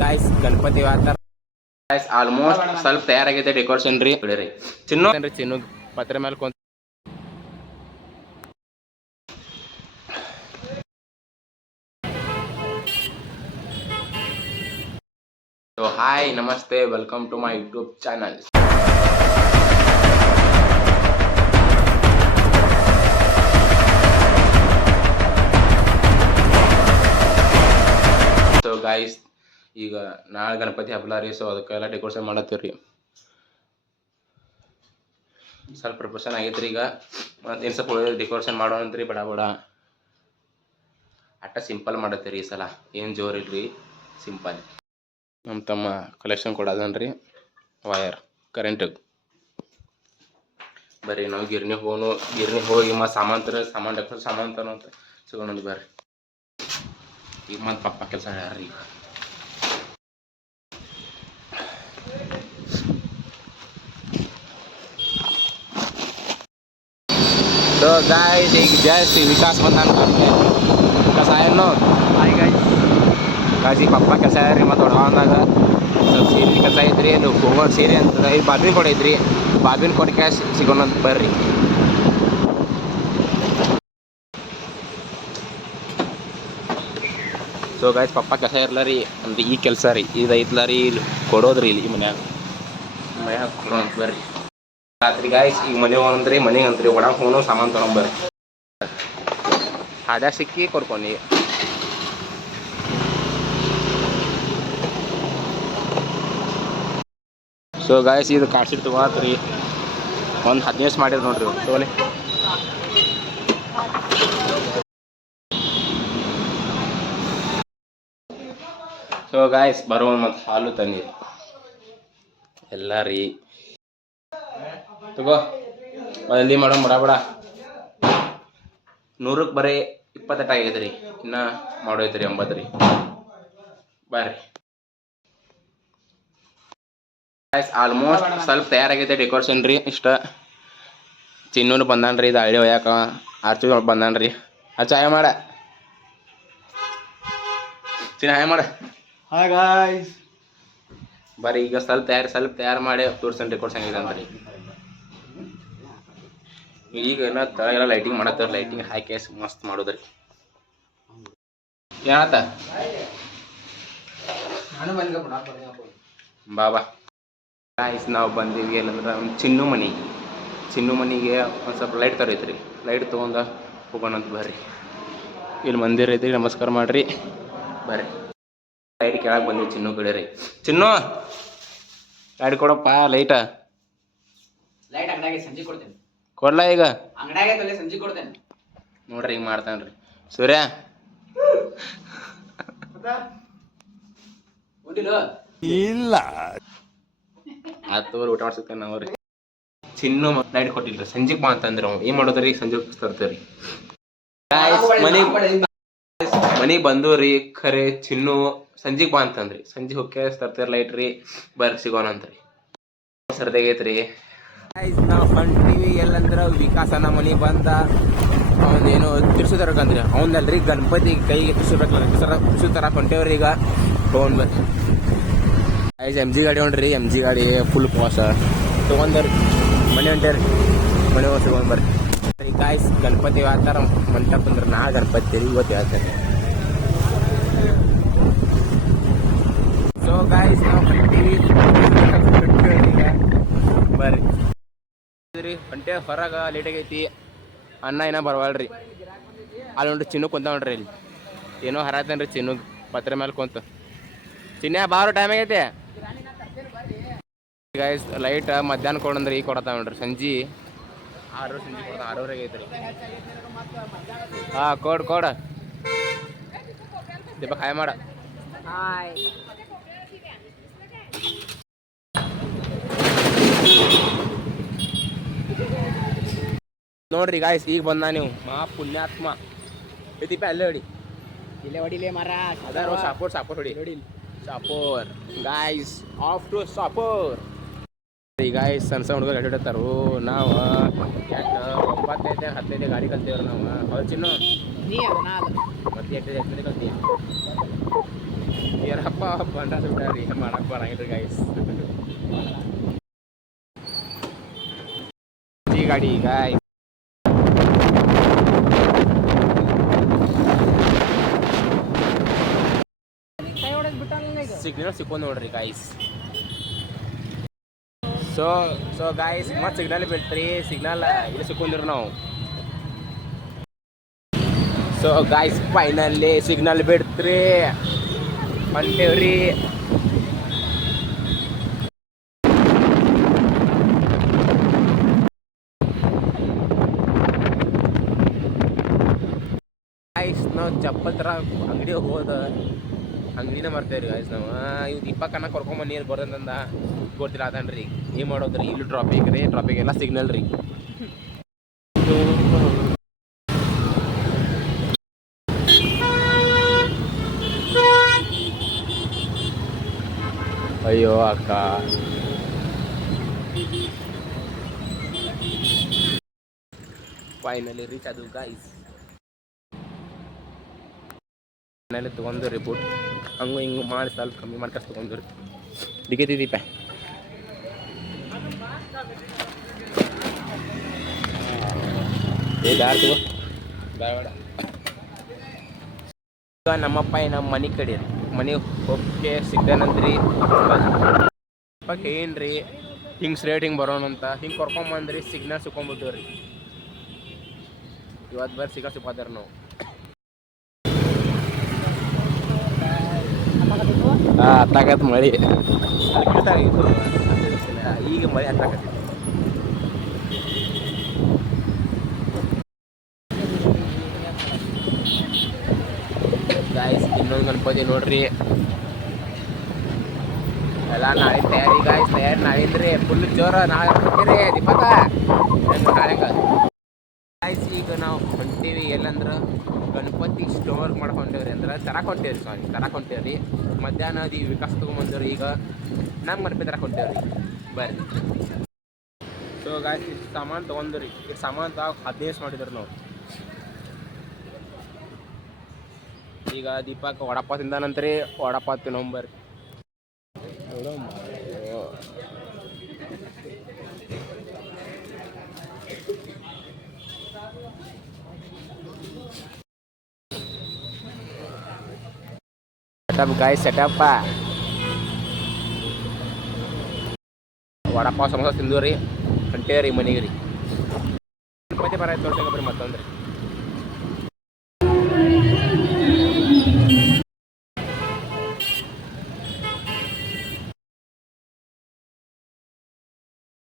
Guys Ganapati ಆತರ guys almost ಸ್ವಲ್ಪ ತಯಾರಾಗೈತೆ decoration ರೀ ಚಿನ್ನು ಚಿನ್ನು ಪತ್ರ ಮೇಲೆ ಕೊಂತ ಸೊ ಹಾಯ್ ನಮಸ್ತೆ welcome to my YouTube channel. So guys ಈಗ ನಾಳೆ ಗಣಪತಿ ಹಬ್ಬ ರೀ. ಸೊ ಅದಕ್ಕೆಲ್ಲ ಡೆಕೋರೇಷನ್ ಮಾಡತ್ತೀವಿ ರೀ. ಸ್ವಲ್ಪ ಪ್ರಿಪ್ರೇಷನ್ ಆಗೈತೆ ರೀ. ಈಗ ಮತ್ತು ಏನು ಸ್ವಲ್ಪ ಡೆಕೋರೇಷನ್ ಮಾಡೋಣಂತ್ರಿ. ಬಡ ಬಡ ಅಟ್ಟ ಸಿಂಪಲ್ ಮಾಡತ್ತೀರಿ ಈ ಸಲ. ಏನು ಜೋರಿಲ್ರಿ, ಸಿಂಪಲ್. ನಮ್ಮ ತಮ್ಮ ಕಲೆಕ್ಷನ್ ಕೊಡೋದನ್ರಿ ವಯರ್ ಕರೆಂಟಿಗೆ. ಬರ್ರಿ ನಾವು ಗಿರ್ನಿ ಹೋಗಿ ಮತ್ತು ಸಾಮಾನು ಡೆಕೋರೇಷನ್ ಸಾಮಾನು ತರೋ ಅಂತ ಸಿಗೋಣಂದು ಬರ್ರಿ. ಈಗ ಮತ್ತು ಪಪ್ಪ ಕೆಲಸ ಹೇಳ್ಯಾರ ಈಗ. ಸೊ ಗಾಯ್ಸ್ ಈಗ ಜಸ್ಟ್ ವಿಕಾಸ್ ಬಂದಾನ. ವಿಕಾಸ್ ಆಯನ್ನು ಹಾಯ್ ಗಾಯ್ಸ್. ಗಾಜಿ ಪಪ್ಪ ಕೆಲಸ ಹೇಳ್ರಿ. ಮತ್ತು ಹೊಡವಂದಾಗ ಸ್ವಲ್ಪ ಸೀರೆ ಕೆಲಸ ಐತ್ರಿ. ಅದು ಹೋಗೋ ಸೀರೆ ಅಂತ ಇದು ಬಾಬಿನ ಕೊಡ ಐತ್ರಿ. ಬಾಬಿನ ಕೊಡ ಕ್ಯಾಶ್ ಸಿಗೋಣ ಅಂತ ಬರ್ರಿ. ಸೊ ಗಾಯ್ಸ್ ಪಪ್ಪ ಕೆಲಸ ಇರಲ್ಲ ರೀ. ಅಂದ್ರೆ ಈ ಕೆಲಸ ರೀ ಇದು ಐತ್ಲ ರೀ. ಇಲ್ಲಿ ಕೊಡೋದ್ರಿ ಇಲ್ಲಿ ಮನ್ಯಾಗ ಕೊಡೋ ಅಂತ ಬರ್ರಿ. ರಾತ್ರಿ ಗಾಯ್ಸ್ ಈಗ ಮನೆ ಹೋಗಂದ್ರಿ. ಮನೆಗೆ ಅಂತ್ರಿ ಒಳಗೆ ಹೋಗೋನು ಸಾಮಾನು ತೊಗೊಂಬರ್ರಿ. ಹಾದ್ಯಾಗ ಸಿಕ್ಕಿ ಕೊಡ್ಕೊಂಡು ಸೊ ಗಾಯ್ಸ್ ಇದು ಕಾಡ್ಸಿಟ್ಟು ತಗೋತ್ರಿ. ಒಂದು 15 ಮಾಡಿರಿ ನೋಡ್ರಿ ತಗೋಲಿ. ಸೊ ಗಾಯ್ಸ್ ಬರೋ ಮತ್ತು ಹಾಲು ತನ್ನಿ ಎಲ್ಲ ರೀ. ತಗೋ ಅಲ್ಲಿ ಮಾಡೋ ಬಡ 100ಕ್ಕೆ ಬರೀ 28 ಆಗೈತೆ ರೀ. ಇನ್ನು ಮಾಡೋಯ್ತು ರೀ 80 ರೀ. ಬರ್ರಿ ಗಾಯ್ಸ್ ಆಲ್ಮೋಸ್ಟ್ ಸ್ವಲ್ಪ ತಯಾರಾಗೈತೆ ಡೆಕೋರೇಷನ್ ರೀ. ಇಷ್ಟ ಚಿನ್ನೂನು ಬಂದಾನ್ರಿ. ಇದು ಹಳ್ಳಿ ಒಯ್ಯಾಕ ಆರ್ಚು ಬಂದಾನ್ರಿ. ಅಚ್ಚ ಹಾಯ್ ಮಾಡ ಚಿನ್ನ ಹಾಯ್ ಮಾಡ. Hi guys. ಬರ್ರಿ ಈಗ ಸ್ವಲ್ಪ ತಯಾರು ಮಾಡಿ ತೋರ್ಸನ್ ಡೆಕೋರೇಷನ್ ಆಗಿದೆ ಅಂತ ರೀ. ಈಗ ಏನೋ ತಳಗೆಲ್ಲ ಲೈಟಿಂಗ್ ಮಾಡತ್ತಾರೆ. ಲೈಟಿಂಗ್ ಹಾಕಿ ಮಸ್ತ್ ಮಾಡೋದ್ರಿ. ಏನತ್ತ ಬಾಬಾ ಗಾಯ್ಸ್ ನಾವು ಬಂದೀವಿ ಎಲ್ಲಂದ್ರೆ ಚಿನ್ನು ಮನೆಗೆ ಒಂದು ಸ್ವಲ್ಪ ಲೈಟ್ ತರೈತ್ರಿ. ಲೈಟ್ ತೊಗೊಂಡ ಹೋಗೋಣ ಅಂತ ಬರ್ರಿ. ಇಲ್ಲಿ ಮಂದಿರ ಐತ್ರಿ. ನಮಸ್ಕಾರ ಮಾಡಿರಿ ಬರ್ರಿ. ಲೈಟ್ ಕೆಳಗೆ ಬಂದೀವಿ ಚಿನ್ನು ಕಡೆ ರೀ. ಚಿನ್ನು ಲೈಟ್ ಕೊಡಪ್ಪ. ಲೈಟ್ ಅಂಗಡಿಯಾಗೆ ಸಂಜೆ ಕೊಡ್ತೇನೆ. ಕೊಡ್ಲಾ ಈಗ ಅಂಗಡಿಯಾಗೆ ಸಂಜೆ ಕೊಡ್ತೇನೆ ನೋಡ್ರಿ. ಹಿಂಗೆ ಮಾಡ್ತಾನ್ರಿ ಸೂರ್ಯ. ಇಲ್ಲ ಆತು ಊಟ ಮಾಡ್ಸಿರ್ತೇನೆ ನಾವು ರೀ. ಚಿನ್ನು ಲೈಟ್ ಕೊಟ್ಟಿಲ್ರಿ. ಸಂಜೆಗೆ ಬಾ ಅಂತಂದ್ರೆ ಅವ್ನು ಏನು ಮಾಡೋದ್ರಿ. ಸಂಜೆಗೆ ತರ್ತೇವ್ರಿ. ಮನೆಗೆ ಬಂದು ರೀ. ಖರೆ ಚಿನ್ನು ಸಂಜೆಗೆ ಬಾ ಅಂತಂದ್ರಿ. ಸಂಜೆ ಹೋಗಿ ತರ್ತೇರಿ ಲೈಟ್ ರೀ. ಬರ್ರಿ ಸಿಗೋಣ ಅಂತ್ರಿ. ಸರ್ದಾಗೈತ್ರಿ. ನಾವು ಹೊಂಟೀವಿ ಎಲ್ಲಂದ್ರೆ ವಿಕಾಸನ ಮನೆಗೆ ಬಂದ. ಅವನೇನು ತಿರ್ಸು ತರಕಂದ್ರಿ. ಅವನಲ್ರಿ ಗಣಪತಿ ಕೈಗೆ ತಿರ್ಸು ತರಕ್ಕೆ ಹೊಂಟೇವ್ರಿ. ಈಗ ತೊಗೊಂಡ್ ಬರ್ರಿ. MG ಗಾಡಿ ಹೊಂಟ್ರಿ. MG ಗಾಡಿ ಫುಲ್ ಪಾಸ ತೊಗೊಂಡ್ರಿ. ಮನೆ ಹೊಂಟೇರಿ. ಮನೆ ಹೋಗಿ ತೊಗೊಂಡ್ ಬರ್ರಿ. ಗಾಯ್ಸ್ ಗಣಪತಿ ಆತರ ಮಂಟಪ ಅಂದ್ರೆ ನಾ ಗಣಪತಿ ಇವತ್ತು ಹೇಳ್ತೇನೆ. ಸೊ ಗಾಯ್ಸ್ ನಾವು ಹೊಂಟೀವಿ ಬರ್ರಿ. ಹೊಂಟೆ ಹೊರಗೆ ಲೇಟ್ ಆಗೈತಿ. ಅಣ್ಣ ಏನೋ ಬರವಲ್ರಿ. ಅಲ್ಲಿ ನೋಡ್ರಿ ಚಿನ್ನು ಕುಂತ ನೋಡ್ರಿ. ಇಲ್ಲಿ ಏನೋ ಹರಾತೇನ್ರಿ ಚಿನ್ನು ಪತ್ರ ಮೇಲೆ ಕುಂತ. ಚಿನ್ನ ಬಾರೋ ಟೈಮ್ ಆಗೈತೆ ಗೈಸ್. ಲೈಟ್ ಮಧ್ಯಾಹ್ನ ಕೊಡಂದ್ರೆ ಈಗ ಕೊಡತಾವ ನೋಡ್ರಿ. ಸಂಜೆ 6 ಸಂಜೆ ಕೊಡ್ತಾವ. 6:30 ಐತ್ರಿ. ಹಾಂ ಕೊಡ ದೀಪಕ್ ಹಾಯ್ ಮಾಡ. ನೋಡ್ರಿ ಗಾಯ್ಸ್ ಈಗ ಬಂದ. ನೀವು ಪುಣ್ಯಾತ್ಮ ದೀಪ ಅಲ್ಲೇ ಹೊಡಿ. ಇಲ್ಲೇ ಹೊಡಿಲೇ ಮರ. ಅದಾರ ಸಾಪೋರ್ ಹೊಡಿ. ಸಾಪೋರ್ ಗಾಯ್ಸ್ ಆಫ್ ಟು ಸಾಪೋರ್. ಈಗ ಗಾಯ್ಸ್ ಸಣ್ಣ ಹುಡುಗರು ಅಡ್ಡಾಡ್ತಾರು. ನಾವು 9-15 ಗಾಡಿ ಕಲ್ತೇವ್ರಿ ನಾವು. ಹೌದು ಚಿನ್ನು ಮತ್ತೆ 8 ಕಲ್ತೀವಿ. ಏನಪ್ಪ ಯಪ್ಪ ಬಂದ ಸುಟ್ಟಾರಿ ಮಾಡಕ್ ಬರಂಗಿಲ್ಲ ಗೈಸ್. ಈ ಗಾಡಿ ಈಗ ಸಿಗ್ನಲ್ ಸಿಕ್ಕೊಂಡ್ ನೋಡ್ರಿ ಗೈಸ್. ಸೊ ಗೈಸ್ ಮತ್ತೆ ಸಿಗ್ನಲ್ ಬಿಟ್ರಿ, ಸಿಗ್ನಲ್ ಇಲ್ಲಿ ಸಿಕ್ಕೊಂಡಿರಿ ನಾವು. ಸೊ ಗೈಸ್ ಫೈನಲ್ಲಿ ಸಿಗ್ನಲ್ ಬಿಡ್ತ್ರಿ, ಹೊಂಟೇವ್ರಿ. ಗೈಸ್ ನಾವು ಚಪ್ಪಲ್ ತರ ಅಂಗಡಿ ಹೋದ ಅಂಗಡಿನ ಮಾಡ್ತೇವ್ರಿ ಗೈಸ್. ನಾವು ಇವ್ ದೀಪಕ್ಕನ್ನ ಕರ್ಕೊಂಡ್ ನೀರು ಬರೋದಂದ ಗೊತ್ತಿಲ್ಲ ಅದನ್ರಿ. ಏನ್ ಮಾಡೋದ್ರಿ, ಇಲ್ಲಿ ಟ್ರಾಫಿಕ್ ರೀ, ಟ್ರಾಫಿಕ್ ಎಲ್ಲ ಸಿಗ್ನಲ್ ರೀ. ಅಯ್ಯೋ ಅಕ್ಕ, ಫೈನಲಿ ರೀಚ್ ಅದು ಗೈಸ್. ಫೈನಲಿ ತೊಗೊಂಡು ರಿಪೋರ್ಟ್ ಹಂಗೂ ಹಿಂಗೆ ಮಾಡಿ ಸ್ವಲ್ಪ ಕಮ್ಮಿ ಮಾಡ್ಕೊಂಡು ತೊಗೊಂಡ್ರಿ. ದಿಗೇತಿದ್ದೀಪ ಈಗ ನಮ್ಮಪ್ಪ ನಮ್ಮ ಮನೆ ಕಡೆ ರೀ, ಮನೆ ಹೋಗಕ್ಕೆ ಸಿಗ್ತಾನಂದ್ರಿ. ಏನ್ರಿ ಹಿಂಗೆ ಸ್ಟ್ರೇಟ್ ಹಿಂಗೆ ಬರೋಣಂತ ಹಿಂಗೆ ಕರ್ಕೊಂಬಂದ್ರಿ. ಸಿಗ್ನಲ್ ಸಿಕ್ಕೊಂಡ್ಬಿಟ್ಟಿವಿ ರೀ. ಇವತ್ತು ಬರ್ರಿ ಸಿಗ್ನಲ್ ಸಿಕ್ಕೋದಾರ ನಾವು. ಹತ್ತಾಗತ್ತೆ ಮಳೆ, ಈಗ ಮಳೆ ಹತ್ತಾಗತ್ತೆ. ಗಾಯ್ಸ್ ಇನ್ನೊಂದು ಗಣಪತಿ ನೋಡ್ರಿ. ಎಲ್ಲ ನಾಳೆ ತಯಾರಿ ಗಾಯ್ಸ್, ತಯಾರಿ ನಾಳಿಂದ್ರಿ ಫುಲ್ ಜೋರ. ನಾಳೆ ಬರ್ತೀರಿ ದೀಪಕ ನಾಳೆ ಗಾಯ್ಸ್. ಈಗ ನಾವು ಹೊಂಟೀವಿ ಎಲ್ಲಂದ್ರೆ ಗಣಪತಿ ಸ್ಟೋರ್ ಮಾಡ್ಕೊಂಡೇವ್ರಿ, ಅಂದ್ರೆ ತರಕ್ಕೆ ಹೊಂಟೇವ್ರಿ. ತರಕ್ಕೆ ಹೊಂಟೇವ್ರಿ. ಮಧ್ಯಾಹ್ನ ಅದು ವಿಕಾಸ್ ತೊಗೊಂಬಂದೇವ್ರಿ. ಈಗ ನಮ್ಮ ಗಣಪತಿ ತರಕ್ಕೆ ಹೊಂಟೇವ್ರಿ ಬರ್ರಿ. ಸೊ ಗಾಯ್ಸ್ ಇಷ್ಟು ಸಾಮಾನು ತೊಗೊಂಡ್ರಿ. ಈಗ ಸಾಮಾನು ತಗೋ 15 ಮಾಡಿದ್ರು ನಾವು. ಈಗ ದೀಪಕ್ ವಡಪ್ಪ ತಿಂದಾನಂತ್ರಿ, ವಡಪ್ಪ ತಿನ್ನೊಂಬರ್ರಿ. ಸೆಟಪ್ ಗಾಯ್ಸ್, ಸೆಟಪ್ಪ ವಡಪ್ಪ ಸಮೋಸ ತಿಂದೂರಿ, ಹೊಂಟೇವ್ರಿ ಮನೆಗೆ ರೀ. ಗಣಪತಿ ಬರಾಯ್ತು ತೋರ್ಸಂಗ ಬರ್ರಿ